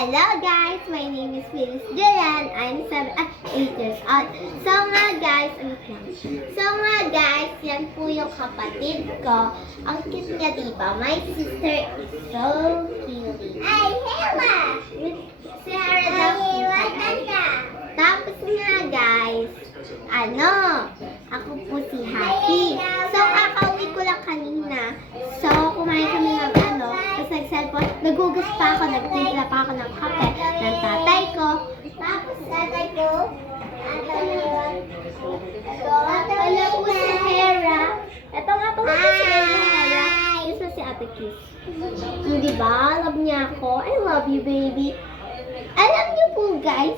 Hello guys, my name is Phyllis Duran. I'm 8 years old. So nga guys, yan po yung kapatid ko. Ang cute niya, diba? My sister is so cute. Ay, Hema! Sarah daw kita. Tapos nga guys, ako po si Happy. So, kakauwi ko lang kanina. So, kumain kami ng tapos nag-cellphone, nagugas pa ako, nagtimpla pa ako ng kape ng tatay ko. Tapos tatay ko, wala po si Hera. Ito nga po si Hera. Isa si Ate Kiss. Diba? Love niya ako. I love you, baby. Alam niyo po, guys,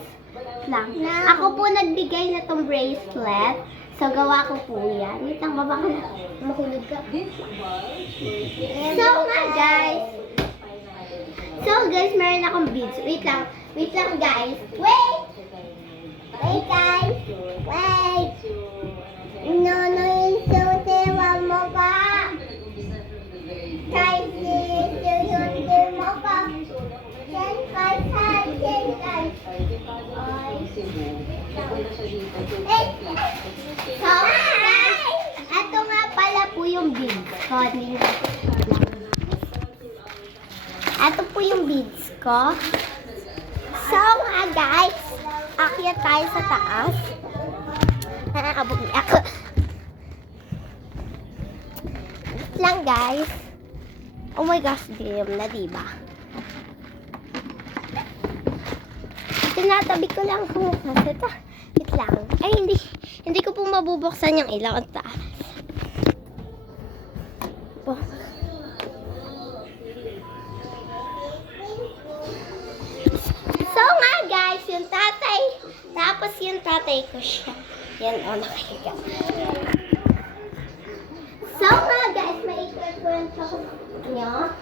ako po nagbigay na tong bracelet. So, gawa ko po yan. Wait lang, baba ka na. Mahulog ka. So, guys. Meron akong beads. Wait lang, guys. Wait, guys. Wait. No, yung susiwa mo pa. Guys, yung mo pa. Yan, guys. So, guys, ito nga pala po yung beads ko. Ito po yung beads ko. So nga guys, akyat tayo sa taas. Nakakabumi ako. Wait lang guys. Oh my gosh, dim na diba? Tinatabi ko lang kung kasi ito. Wait lang. Ay, hindi ko po mabubuksan yung ilaw. So nga guys, yung tatay. Tapos yung tatay ko siya. Yan nakahiga. So nga guys, may ikwento ko nyo.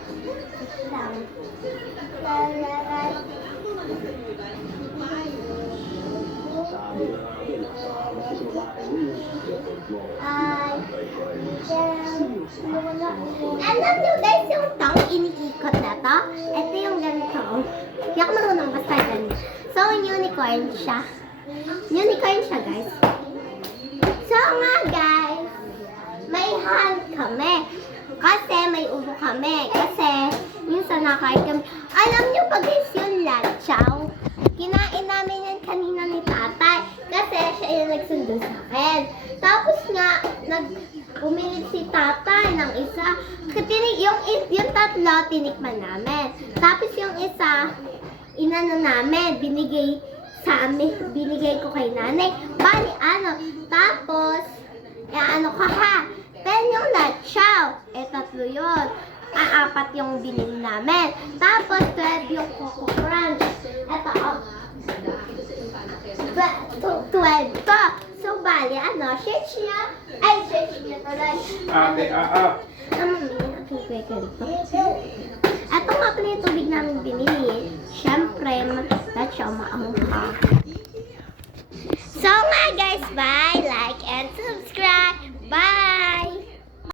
Alam nyo guys, yung tao iniikot na to. Ito yung ganito. Hindi ako marunong basta ganito. So, unicorn siya. Unicorn siya guys. So nga guys, may hand kami. Kasi may ubo kami. Kasi minsan nakain kami. Alam nyo pag yung lanchaw, kinain namin yan kanina ni tatay. Kasi siya yung nagsundo sa akin. Tapos nga, umilit si tatay ng isa. Yung tatlo, tinikman namin. Tapos yung isa, namin, binigay sa amin, binigay ko kay nanay. Bali, tapos, ko ha. Then yung lanchaw, tatlo yun. Apat yung binili namin. Tapos, 12 yung Coco Crunch. Ito, 12 to. So, bali, search niya. Ay, search niya tuloy. Ito nga pala yung tubig namin binili. Siyempre, siya maangha. So nga guys, bye!